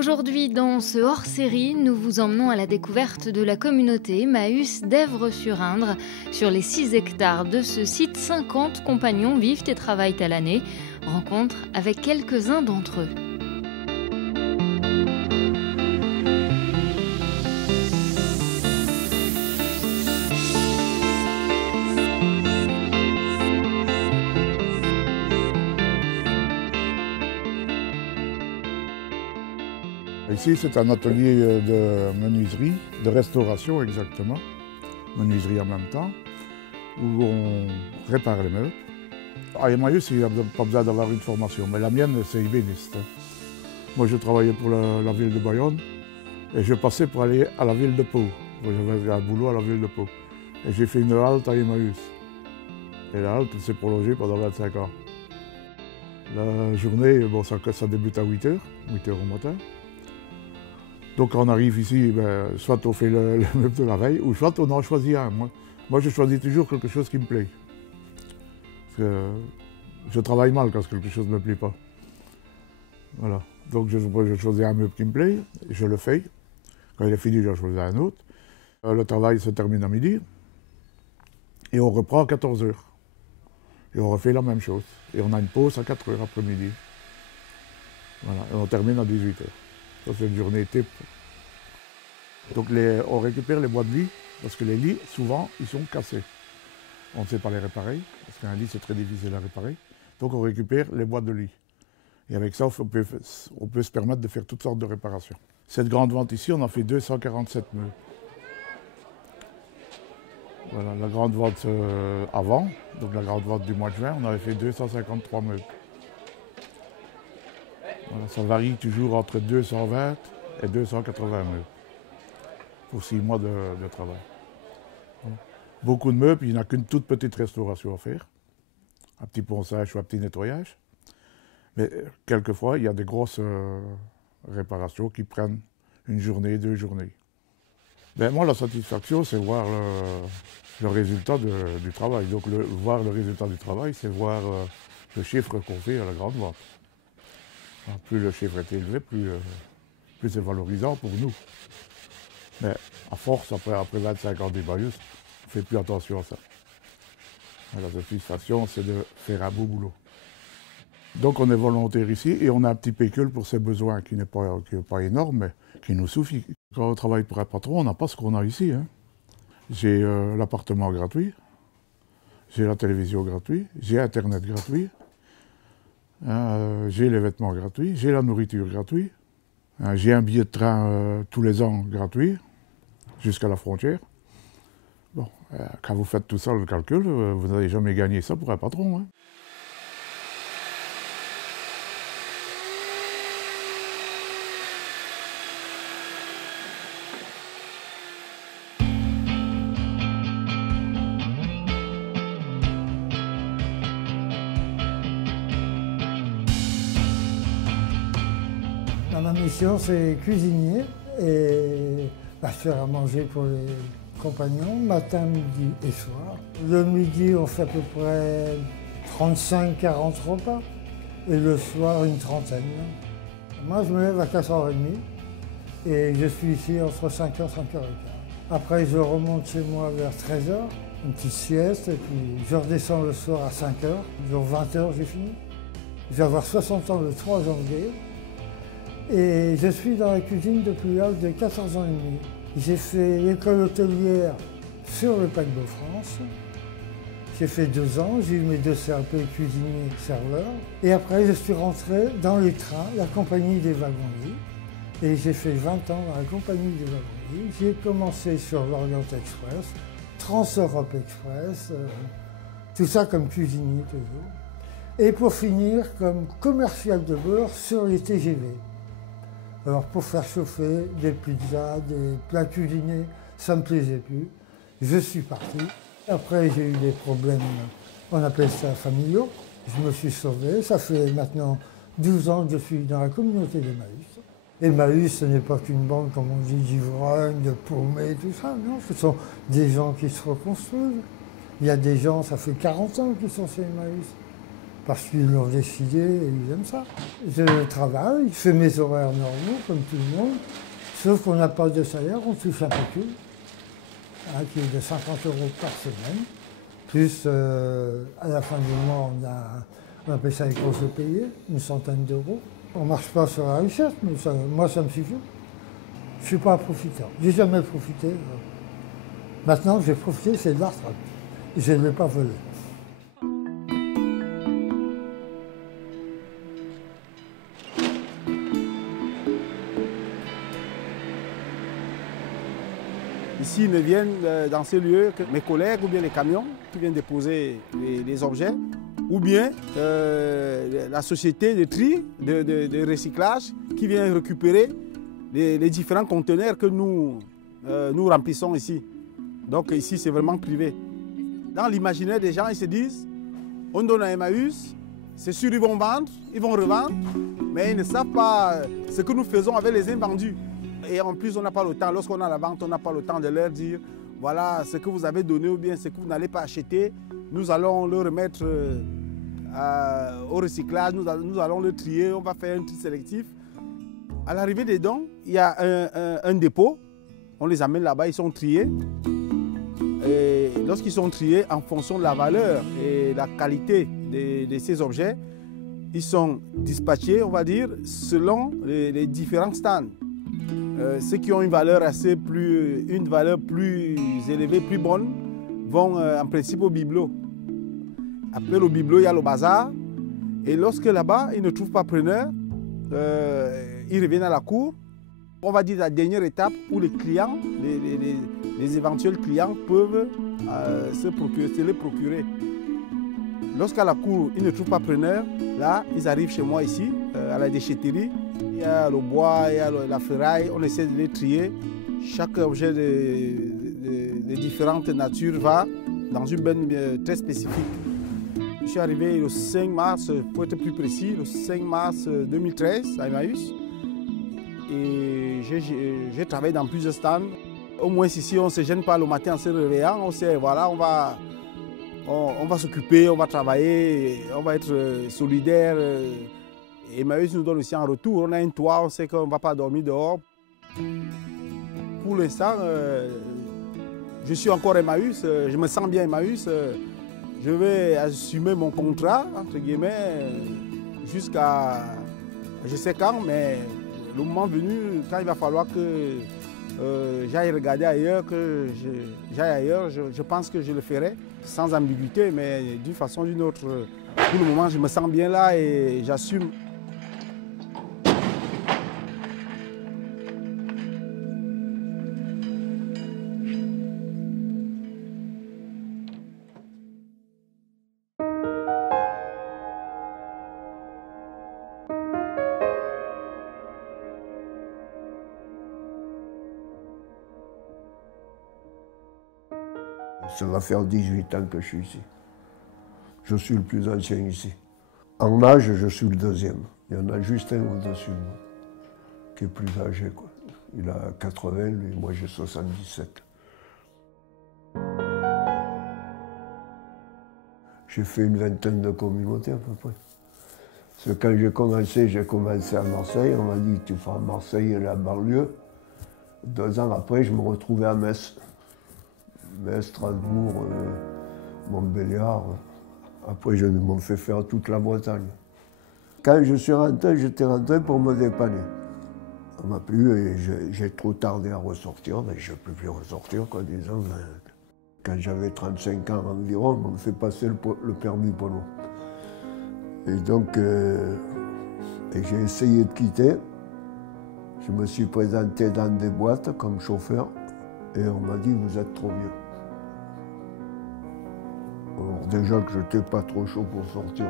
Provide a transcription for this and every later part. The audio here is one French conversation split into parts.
Aujourd'hui, dans ce hors-série, nous vous emmenons à la découverte de la communauté Emmaüs d'Èvres-sur-Indre. Sur les 6 hectares de ce site, 50 compagnons vivent et travaillent à l'année. Rencontre avec quelques-uns d'entre eux. Ici, c'est un atelier de menuiserie, de restauration exactement, menuiserie en même temps, où on répare les meubles. À Emmaüs, il n'y a pas besoin d'avoir une formation, mais la mienne, c'est ébéniste. Moi, je travaillais pour la ville de Bayonne et je passais pour aller à la ville de Pau. J'avais un boulot à la ville de Pau. Et j'ai fait une halte à Emmaüs. Et la halte s'est prolongée pendant 25 ans. La journée, bon, ça débute à 8 h au matin. Donc quand on arrive ici, soit on fait le meuble de la veille, ou soit on en choisit un. Moi je choisis toujours quelque chose qui me plaît. Parce que je travaille mal quand quelque chose ne me plaît pas. Voilà. Donc je choisis un meuble qui me plaît, je le fais. Quand il est fini, je choisis un autre. Le travail se termine à midi. Et on reprend à 14 h. Et on refait la même chose. Et on a une pause à 4 h après-midi. Voilà. Et on termine à 18 h. Ça, c'est une journée type. Donc on récupère les bois de lit, parce que les lits, souvent, ils sont cassés. On ne sait pas les réparer, parce qu'un lit, c'est très difficile à réparer. Donc on récupère les bois de lit. Et avec ça, on peut se permettre de faire toutes sortes de réparations. Cette grande vente ici, on a fait 247 meubles. Voilà, la grande vente avant, donc la grande vente du mois de juin, on avait fait 253 meubles. Voilà, ça varie toujours entre 220 et 280 meubles pour 6 mois de travail. Voilà. Beaucoup de meubles, il n'y a qu'une toute petite restauration à faire, un petit ponçage ou un petit nettoyage. Mais quelquefois, il y a des grosses réparations qui prennent une journée, 2 journées. Moi, la satisfaction, c'est voir le résultat du travail. Donc, voir le résultat du travail, c'est voir le chiffre qu'on fait à la grande vente. Plus le chiffre est élevé, plus c'est valorisant pour nous. Mais à force, après 25 ans d'Emmaüs, on ne fait plus attention à ça. La satisfaction, c'est de faire un beau boulot. Donc on est volontaire ici et on a un petit pécule pour ses besoins qui n'est pas énorme, mais qui nous suffit. Quand on travaille pour un patron, on n'a pas ce qu'on a ici. Hein. J'ai l'appartement gratuit, j'ai la télévision gratuite, j'ai Internet gratuit. J'ai les vêtements gratuits, j'ai la nourriture gratuite, j'ai un billet de train tous les ans gratuit, jusqu'à la frontière. Bon, quand vous faites tout ça, le calcul, vous n'avez jamais gagné ça pour un patron. Hein. Ma mission, c'est cuisinier et faire à manger pour les compagnons, matin, midi et soir. Le midi, on fait à peu près 35-40 repas et le soir, une trentaine. Moi, je me lève à 4h30 et je suis ici entre 5h et 5h15. Après, je remonte chez moi vers 13h, une petite sieste, et puis je redescends le soir à 5h. Vers 20h, j'ai fini. Je vais avoir 60 ans le 3 janvier. Et je suis dans la cuisine depuis l'âge de 14 ans et demi. J'ai fait l'école hôtelière sur le paquebot France. J'ai fait 2 ans, j'ai eu mes 2 CAP cuisinier serveur. Et après, je suis rentré dans les trains, la compagnie des wagons-lits. Et j'ai fait 20 ans dans la compagnie des wagons-lits. J'ai commencé sur l'Orient Express, Trans-Europe Express, tout ça comme cuisinier toujours. Et pour finir, comme commercial de bord sur les TGV. Alors pour faire chauffer des pizzas, des plats cuisinés, ça ne me plaisait plus. Je suis parti. Après j'ai eu des problèmes, on appelle ça familiaux. Je me suis sauvé. Ça fait maintenant 12 ans que je suis dans la communauté d'Emmaüs. Emmaüs, ce n'est pas qu'une bande, comme on dit, d'ivrognes, de paumés, tout ça. Non, ce sont des gens qui se reconstruisent. Il y a des gens, ça fait 40 ans qu'ils sont chez Emmaüs. parce qu'ils l'ont décidé et ils aiment ça. Je travaille, je fais mes horaires normaux comme tout le monde, sauf qu'on n'a pas de salaire, on touche un pécule, qui est de 50 € par semaine. Plus à la fin du mois, on appelle ça les congés payés, une centaine d'euros. On ne marche pas sur la richesse, mais moi ça me suffit. Je ne suis pas un profiteur, j'ai jamais profité. Maintenant, j'ai profité, c'est de la retraite. Je ne l'ai pas volé. Ici, ils ne viennent dans ces lieux que mes collègues ou bien les camions qui viennent déposer les objets, ou bien la société de tri, de recyclage qui vient récupérer les différents conteneurs que nous remplissons ici. Donc ici, c'est vraiment privé. Dans l'imaginaire des gens, ils se disent, on donne à Emmaüs, c'est sûr ils vont vendre, ils vont revendre, mais ils ne savent pas ce que nous faisons avec les invendus. Et en plus, on n'a pas le temps, lorsqu'on a la vente, on n'a pas le temps de leur dire, voilà ce que vous avez donné ou bien ce que vous n'allez pas acheter, nous allons le remettre au recyclage, nous allons le trier, on va faire un tri sélectif. À l'arrivée des dons, il y a un dépôt, on les amène là-bas, ils sont triés. Et lorsqu'ils sont triés, en fonction de la valeur et la qualité de ces objets, ils sont dispatchés, on va dire, selon les différents stands. Ceux qui ont une valeur plus élevée, plus bonne, vont en principe au bibelot. Après le bibelot, il y a le bazar. Et lorsque là-bas, ils ne trouvent pas preneur, ils reviennent à la cour. On va dire la dernière étape où les clients, les éventuels clients peuvent se les procurer. Lorsqu'à la cour, ils ne trouvent pas preneur, là, ils arrivent chez moi ici, à la déchetterie. Il y a le bois, il y a la ferraille, on essaie de les trier. Chaque objet de différentes natures va dans une benne très spécifique. Je suis arrivé le 5 mars, pour être plus précis, le 5 mars 2013 à Emmaüs. Et j'ai travaillé dans plusieurs stands. Au moins ici, on ne se gêne pas le matin en se réveillant. On sait, voilà, on va s'occuper, on va travailler, on va être solidaire. Emmaüs nous donne aussi un retour. On a un toit, on sait qu'on ne va pas dormir dehors. Pour l'instant, je suis encore Emmaüs, je me sens bien Emmaüs. Je vais assumer mon contrat, entre guillemets, jusqu'à je sais quand, mais le moment venu, quand il va falloir que j'aille regarder ailleurs, je pense que je le ferai sans ambiguïté, mais d'une façon ou d'une autre. Pour le moment, je me sens bien là et j'assume. Ça va faire 18 ans que je suis ici. Je suis le plus ancien ici. En âge, je suis le deuxième. Il y en a juste un au-dessus de moi, qui est plus âgé, quoi. Il a 80, lui, moi j'ai 77. J'ai fait une vingtaine de communautés à peu près. Parce que quand j'ai commencé à Marseille, on m'a dit tu feras Marseille et la banlieue. 2 ans après, je me retrouvais à Metz. Metz, Strasbourg, Montbéliard. Après, je m'en fait faire toute la Bretagne. Quand je suis rentré, j'étais rentré pour me dépanner. On m'a plu et j'ai trop tardé à ressortir, mais je ne peux plus ressortir, quoi, disons. Quand j'avais 35 ans environ, on me fait passer le permis poids lourd. Et donc, j'ai essayé de quitter. Je me suis présenté dans des boîtes comme chauffeur et on m'a dit vous êtes trop vieux. Alors déjà que je n'étais pas trop chaud pour sortir.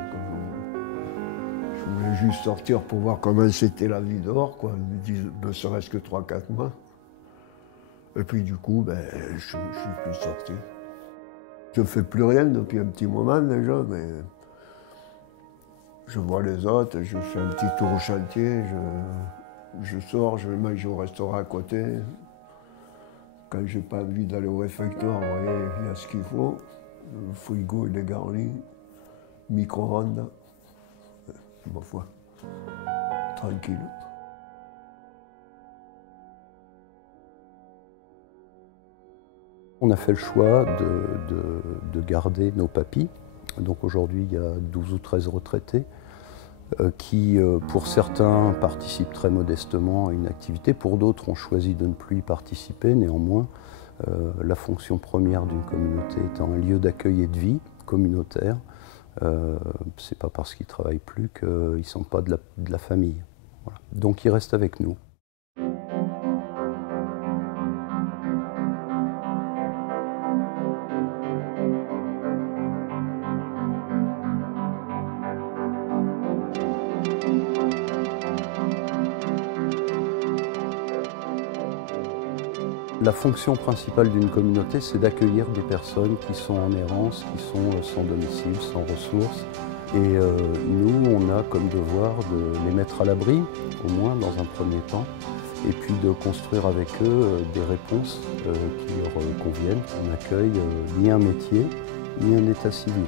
Je voulais juste sortir pour voir comment c'était la vie dehors, quoi, ne serait-ce que 3-4 mois. Et puis du coup, je ne suis plus sorti. Je ne fais plus rien depuis un petit moment déjà, mais je vois les autres, je fais un petit tour au chantier, je sors, je vais manger au restaurant à côté. Quand j'ai pas envie d'aller au réfectoire, vous voyez, il y a ce qu'il faut. Le frigo, il est garni, micro-ondes. ma foi, tranquille. On a fait le choix de garder nos papis. Donc aujourd'hui, il y a 12 ou 13 retraités qui, pour certains, participent très modestement à une activité. Pour d'autres, ont choisi de ne plus y participer. Néanmoins, la fonction première d'une communauté étant un lieu d'accueil et de vie communautaire, c'est pas parce qu'ils ne travaillent plus qu'ils ne sont pas de la famille. Voilà. Donc ils restent avec nous. La fonction principale d'une communauté, c'est d'accueillir des personnes qui sont en errance, qui sont sans domicile, sans ressources. Et nous, on a comme devoir de les mettre à l'abri, au moins dans un premier temps, et puis de construire avec eux des réponses qui leur conviennent, qu'on accueille ni un métier, ni un état civil.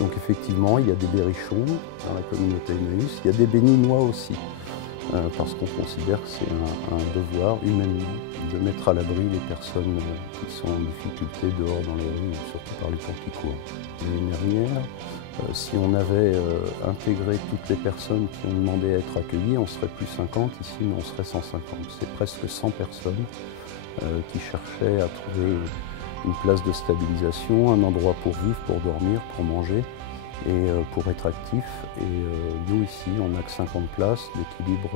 Donc effectivement, il y a des berrichons dans la communauté Emmaüs, il y a des béninois aussi. Parce qu'on considère que c'est un devoir humainement de mettre à l'abri les personnes qui sont en difficulté dehors dans les rues, surtout par les temps qui courent. L'année dernière, si on avait intégré toutes les personnes qui ont demandé à être accueillies, on serait plus 50, ici on serait 150. C'est presque 100 personnes qui cherchaient à trouver une place de stabilisation, un endroit pour vivre, pour dormir, pour manger et pour être actif. Et nous ici, on n'a que 50 places. L'équilibre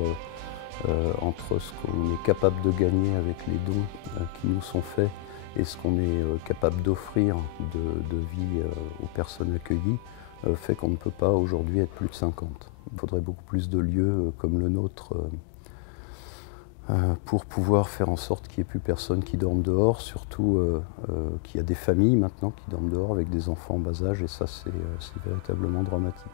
entre ce qu'on est capable de gagner avec les dons qui nous sont faits et ce qu'on est capable d'offrir de vie aux personnes accueillies fait qu'on ne peut pas aujourd'hui être plus de 50. Il faudrait beaucoup plus de lieux comme le nôtre pour pouvoir faire en sorte qu'il n'y ait plus personne qui dorme dehors, surtout qu'il y a des familles maintenant qui dorment dehors avec des enfants en bas âge, et ça c'est véritablement dramatique.